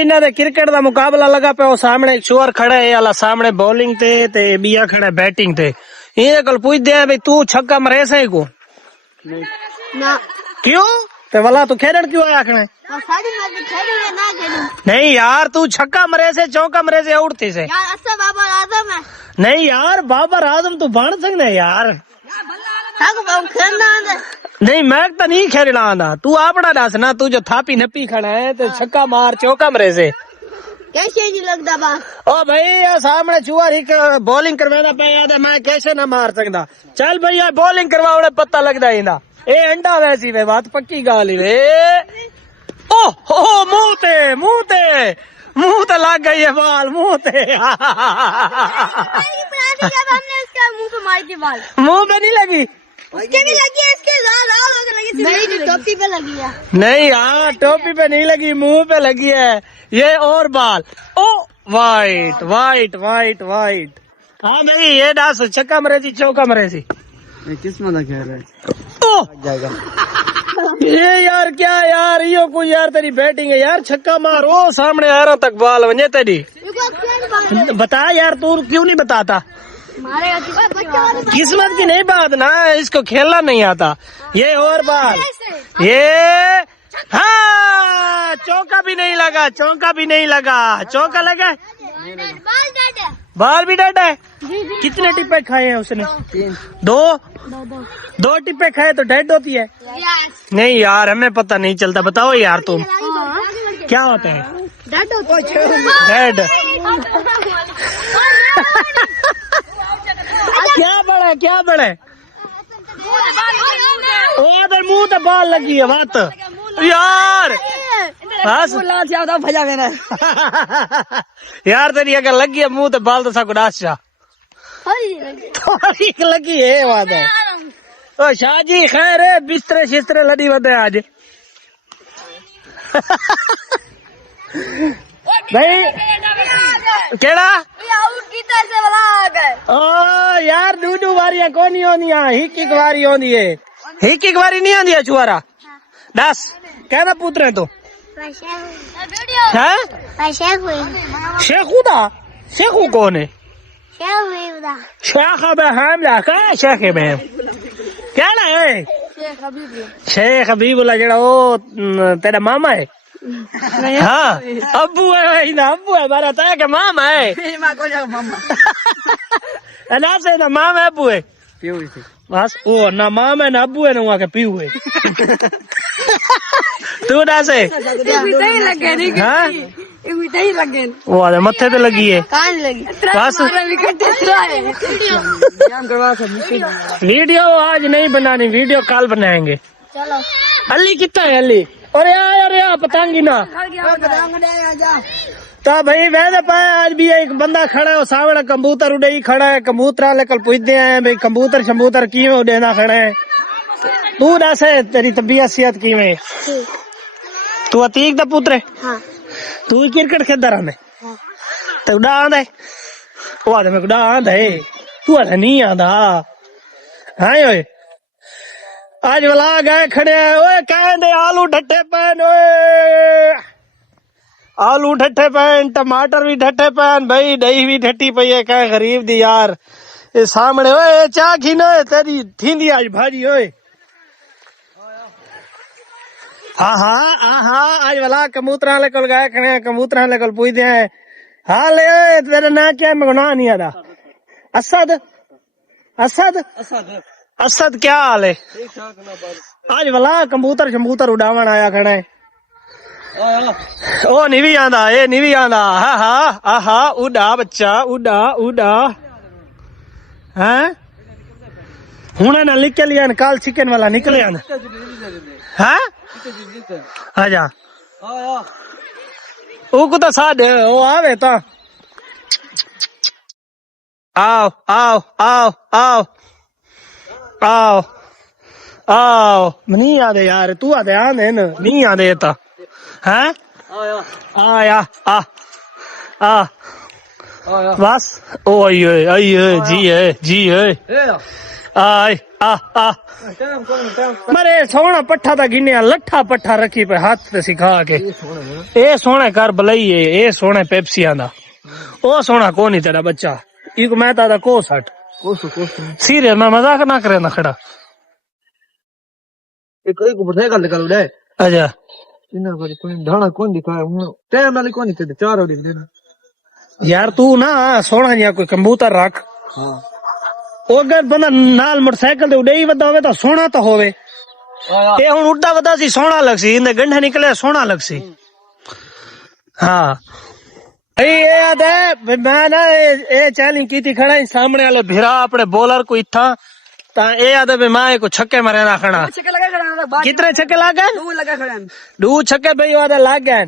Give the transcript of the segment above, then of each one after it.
इन्हां दे क्रिकेट दा मुकाबला लगा पे सामने एक चोर खड़ा है आला सामने बॉलिंग ते बिया खड़ा बैटिंग ते इहदे कोल पुछदे आ भाई तू छक्का मरे सही को ना क्यों ते भला तू खेलण क्यों आखना नहीं यार तू छक्का मरे से चौका मरे से उड़ती से यार अच्छा बाबर आजम है नहीं यार बाबर आजम तू बन सकना यार नहीं मैं तो नहीं खेलना आंदा तू अपना दस ना तू जो थापी नपी खड़ा है तो छक्का मार चौका मरे से कैसे नहीं लगता बात ओ भाई सामने चुआर एक बॉलिंग करवाना पे याद है मैं कैसे ना मार सकता चल भैया बॉलिंग करवा उन्हें पता लगता ही ना ए अंडा वैसी वे बात पक्की गाली वे ओ हो मुंह ते लग गई है बाल मुंह ते हमने उसका मुंह पे मारी थी बाल मुंह पे नहीं लगी उसके भी लगी है इसके लाल होकर लगी थी नहीं टोपी पे लगी है नहीं हाँ टोपी पे नहीं लगी मुंह पे लगी है ये और बाल ओ वाइट वाइट वाइट वाइट हाँ नहीं ये डांस छक्का मरे थी चौका मरे थी किस्मत का खेल है जाएगा ये यार क्या यार यो कोई यार तेरी बैटिंग है यार छक्का मारो सामने आ रहा तक बाल वजे तेरी बता यार तू क्यों नहीं बताता किस्मत की नहीं बात ना इसको खेलना नहीं आता ये और बाल ये हाँ चौका भी नहीं लगा चौका लगा बाल भी डेड है कितने टिप्पे खाए हैं उसने दो टिप्पे खाए तो डेड होती है नहीं यार हमें पता नहीं चलता बताओ यार तुम क्या होता है डेड क्या बड़ा उधर मुंह तो बाल लगी है बात यार बस भजा मेरा यार तेरी अगर लगी है मुंह तो बाल तो सब डास थोड़ी लगी है बात है ओ शाहजी खैर है बिस्तरे शिस्तरे लड़ी बदे आज भाई केड़ा ओ यार दू वारियां कोनी होंदियां हिक वारी होंदी है हिक वारी नहीं होंदी है चुआरा दस कहना पुत्र तो शेखू कौन है शेख बहम शेख बहम कहना है शेख हबीबुल्ला जड़ा ओ तेरा मामा है हाँ अब्बू है ना अब्बू है मारा तय के मामा है ना से ना मामा अब्बू है बस ओ ना मामा है ना अब्बू है ना वहाँ के पीऊ है तू ना से हाँ वो आधे मत्थे पे लगी है बस वीडियो आज नहीं बनानी वीडियो कल बनाएंगे चलो अली कितना है अली अरे यार पतंगी ना तो भाई वैसे पाए आज भी एक बंदा खड़ा है सावड़ा कबूतर उड़े ही खड़ा है कबूतर वाले कल पूछते हैं भाई कबूतर शबूतर की उड़ेना खड़ा है तू दस तेरी तबीयत सेहत की में तू अतीक दा पुत्र है हाँ तू क्रिकेट खेलता रहने तो उड़ा आंदा वो आदे में उड़ा आंदा है तू आदे नहीं आंदा हाँ ओए आज वाला गए खड़े ओए कहते आलू ढट्ठे पैन ओए आलू ढट्ठे पैन टमाटर भी ढट्ठे पैन भाई दही भी ढट्टी पई है कह गरीब दी यार ये सामने ओए चाह खीनो तेरी थींदी आज भाजी ओए हाँ आज वाला कबूतर वाले को गए खड़े कबूतर वाले को पूछते हैं हाँ ले तेरा ना क्या मैं गुनाह नहीं आता असद असद असद क्या हाल है आज वाला कबूतर शबूतर उड़ावन आया खड़े ओ नहीं भी आंदा ये नहीं भी आंदा हाँ उड़ा बच्चा उड़ा हैं हुने ना निकल लिया काल चिकन वाला निकले हाँ आजा वो तो साढ़े वो आवे तो आओ नहीं आदे यार तू आदे आने न नहीं आदे तो हैं आया बस ओ आई जी है आय आ आ मरे सोना पट्ठा ता गिने लट्ठा पट्ठा रखी पे हाथ ते सिखा के ए सोने कर भलाई ए सोने पेप्सिया दा ओ सोना को नहीं तेरा बच्चा इको मैं तादा को सट सीरियस मैं मजाक ना करे ना खड़ा एक बढ़िया गल कर ले अच्छा इना पर कोई ढाणा कौन दिखाया टाइम वाले कौन नहीं चार हो देना यार तू ना सोना या कोई कबूतर रख हां अगर बंदा नाल मोटरसाइकिल ते उड़ई वदा होवे तो सोना तो होवे ए हुन उड्डा वदा सी सोना लगसी इंदे गंढे निकले सोना लगसी हां ए याद है मैं ना ए चैलेंज की थी खड़ा सामने वाले भिरा अपने बॉलर को इथा ता ए याद है मैं को छक्के मारे ना खड़ा कितने छक्के लागे दो छक्के भाई वादा लाग गए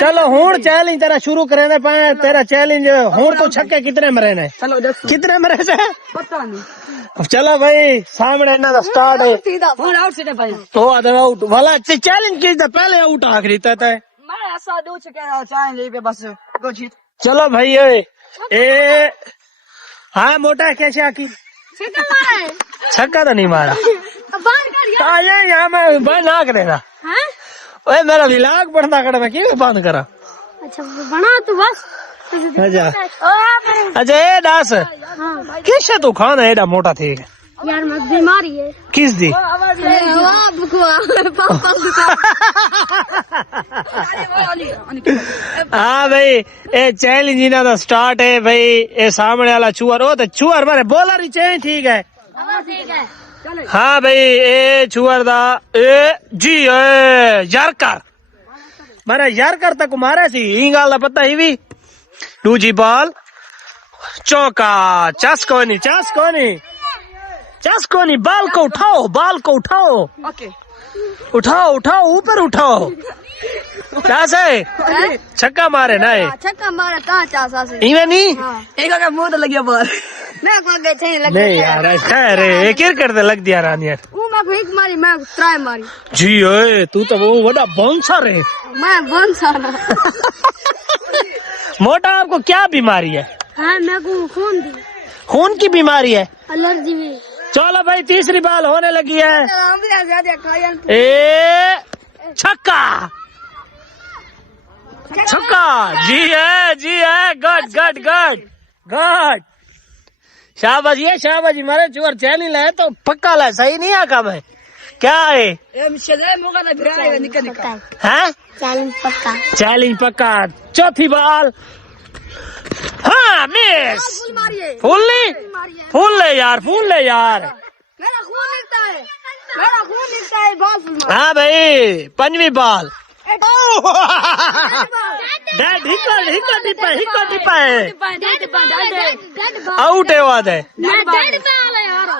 चलो हुन चैलेंज तेरा शुरू करे ने पाए तेरा चैलेंज हुन तो छक्के कितने मरे ने चलो कितने मरे से पता नहीं चलो भाई सामने इन्ना दा स्टार्ट है सीधा फोन आउट से भाई तो आधा आउट वाला चैलेंज की था पहले आउट आखिरी तक है मैं ऐसा दो छक्के चाहे पे बस को जीत चलो भाई ए हाँ मोटा है कैसे आकी छक्का मारा छक्का तो नहीं मारा बाहर कर यार यहाँ मैं बंद ना करेगा हैं ओए मेरा विलाग पढ़ना कर मैं क्यों बंद करा अच्छा बना तो बस अच्छा अच्छा ए दास किस तू खाना एडा मोटा थे यार मत बीमारी है किस दी हाँ भाई ए चैलेंज इना दा स्टार्ट है भाई ए सामने वाला चूहर ओ तो चूहर मारे बॉलर ही चाहिए ठीक है हाँ भाई ए चूहर दा ए जी ए यारकर मारे यारकर तक मारे सी ई गल दा पता ही भी दूजी बॉल चौका चस कोनी बाल को उठाओ ओके उठाओ ऊपर उठाओ क्या से छक्का मारे ना छक्का मारा कहाँ चासा से इवे नहीं एक का मुंह तो लग गया बाहर मैं को गए थे लग नहीं यार अच्छा है रे एक क्रिकेट दे लग दिया रानी यार वो मैं को एक मारी मैं ट्राई मारी जी ओए तू तो वो बड़ा बाउंसर है मैं बाउंसर ना मोटा आपको क्या बीमारी है हां मैं को खून की बीमारी है एलर्जी भी चलो भाई तीसरी बॉल होने लगी है ए छक्का जी है गुड शाबाश मारे चोर चैलेंज है तो पक्का ला सही नहीं आका मैं क्या है हैं चैलेंज पक्का चौथी बॉल हाँ मिस फूल ले यार मेरा खून निकलता है बॉल हाँ भाई पंजवी बॉल डैड हिक्का टिपा है आउट है वाद है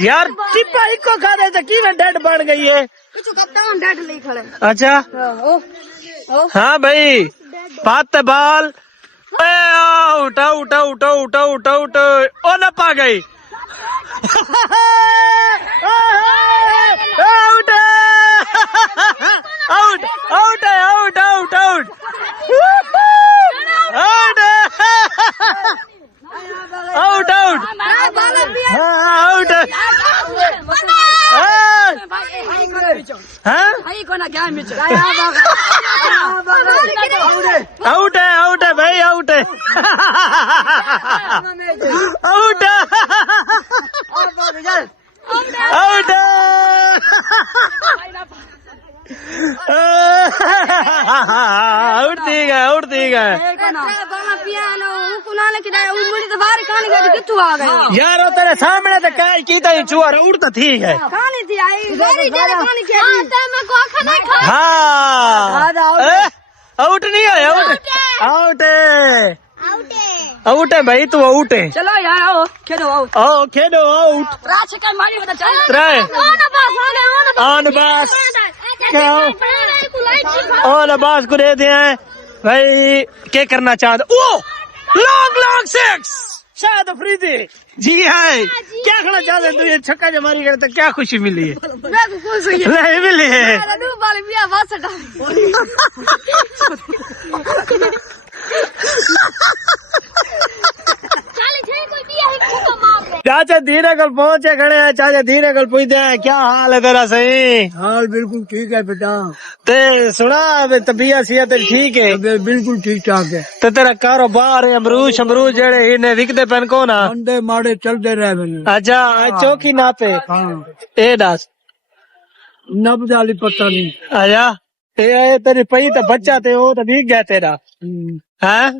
यार टिपा हिक्को खा दे तो की डेड बन गई है कप्तान डेड नहीं खड़े अच्छा हाँ भाई बात बॉल आउट ओ न पा गई आउट है भाई आउट है आउट ठीक है यार वो तेरे सामने तो क्या की था चूहर उड़ तो ठीक है हाँ आउट नहीं है आउट है भाई तू आउट है चलो यार आओ खेलो आउट ट्राई ऑन बस क्या ऑन बस को दे दिया है भाई क्या करना चाहते ओ लॉन्ग सिक्स शायद अफरीदी जी है क्या करना चाहते तू ये छक्का जब मारी गए तो क्या खुशी मिली है नहीं मिली है चाचा धीरे कल पहुंचे खड़े हैं। चाचा धीरे कल पूछते हैं क्या हाल है तेरा? सही हाल बिल्कुल ठीक है बेटा, ते सुना तबीयत सेहत ठीक है? बिल्कुल ठीक ठाक है। ते तेरा कारोबार अमरूद शमरूद जेड़े इन्हें विकदे पेन को ना? अंडे माड़े चलते रहे मैंने। अच्छा आज चौकी नापे हाँ, ए दस नब्ज वाली पता नहीं। अच्छा ये तेरी पई तो बच्चा ते वो तो बिक गया तेरा है।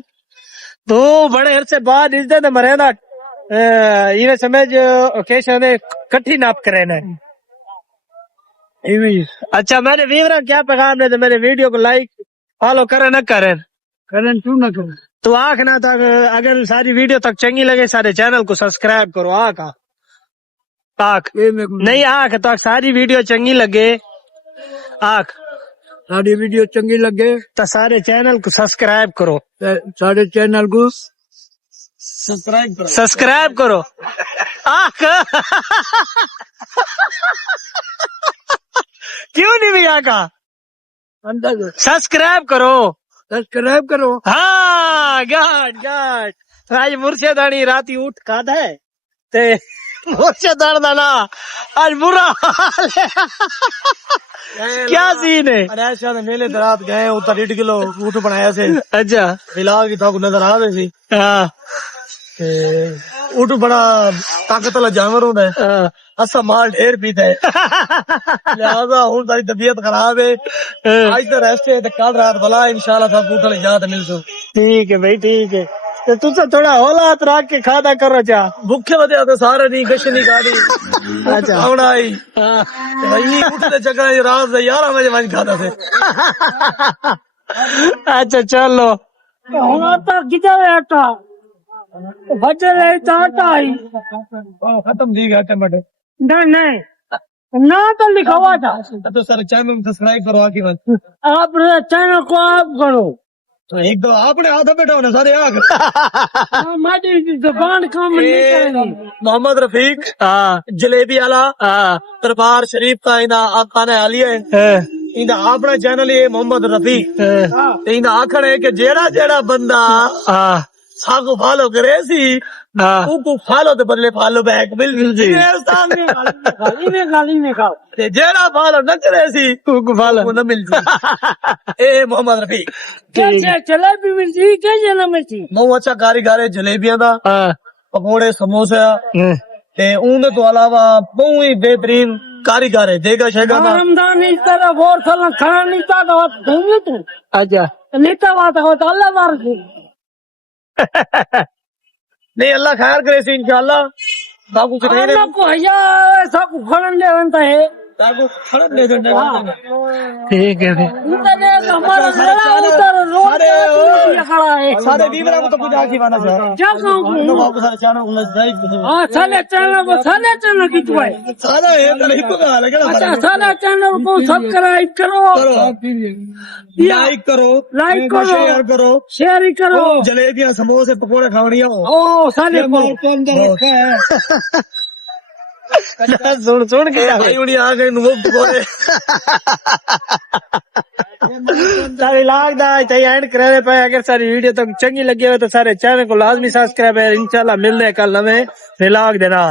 तू बड़े अरसे बाद इज्जत मरेंदा इवे समझ ओकेशन कट्ठी नाप करे ना। अच्छा मेरे व्यूअर क्या पैगाम ने? तो मेरे वीडियो को लाइक फॉलो करे न करें? करें क्यों ना करें। तो आख ना तक अगर सारी वीडियो तक चंगी लगे सारे चैनल को सब्सक्राइब करो। आख नहीं आख तो सारी वीडियो चंगी लगे आख सारी वीडियो चंगी लगे तो सारे चैनल को सब्सक्राइब करो। सारे चैनल को सब्सक्राइब करो आख क्यों नहीं भी आका? सब्सक्राइब करो, सब्सक्राइब करो। हाँ गाड गाड। तो आज मुर्शिदानी राती उठ खादा है ते मुर्शिदान दा ना आज बुरा हाल है। क्या सीन है? अरे शायद मेले रात गए उतर 1.5 किलो ऊँट बनाया से। अच्छा फिलहाल की थाकू नजर आ रही सी। हाँ ऊँट बड़ा ताकत वाला जानवर होता है, असा माल ढेर पीता है। लिहाजा हूँ तारी तबीयत खराब है, आज तो रेस्ट है, कल रात भला इंशाल्लाह सब ऊँट वाली जात मिल सो। ठीक है भाई ठीक है। तो तुझे थोड़ा हौलात रख के खादा करो जा। भूखे वजह तो सारे नहीं कश नहीं गाड़ी। अच्छा आवड़ा आई भाई उठते चक्कर रात से 11 बजे वहीं खाता थे। अच्छा चलो खत्म दी गया टमाटर नहीं ना तो लिखा हुआ था तो सर चैनल सब्सक्राइब करो आगे बस। आप चैनल को आप करो तो एक दो आपने आधा बैठा होना सारे आग। हमारी दुकान काम नहीं करेंगे। मोहम्मद रफीक जलेबी आला दरबार शरीफ का इना आका ने आलिया है इंदा अपना चैनल है मोहम्मद रफीक। इंदा आखड़ है कि जेड़ा जेड़ा बंदा सागो फॉलो करे सी उनको फॉलो तो बदले फॉलो बैक मिल जी। ते जेड़ा फॉलो न करे सी उनको फॉलो न मिल जी। ए मोहम्मद रफीक जलेबी मिर्ची क्या ना मिर्ची बहुत अच्छा कारीगर है जलेबियां दा पकोड़े समोसे ते उन तो अलावा बहुत ही बेहतरीन कारीगर है देगा शेगा दा। रमजान इस तरह और साल खाना नहीं चाहता घूमने तू। अच्छा नेता बात हो तो अल्लाह मार दे। नहीं अल्लाह खैर करे सी इंशाल्लाह। बाबू के अल्लाह को हया सब खड़न दे बनता है। बाबू खड़न दे दे। ठीक है सारे सारे बीवरा को तो कुछ आखी वाला सर क्या कहूँ बाबू सारे चैनल को लाइक सारे चैनल की दुआ सारा है तो नहीं को गाल है। अच्छा सारे चैनल को सब्सक्राइब करो लाइक करो शेयर करो जलेबियां समोसे पकोड़े खावनी हो ओ सारे सुन के आ गए पकोड़े सारी लाग दा एंड करे पे। अगर सारी वीडियो तक चंगी लगी हो तो सारे चैनल को लाजमी सब्सक्राइब है। इंशाल्लाह मिलने कल नवे लाग देना।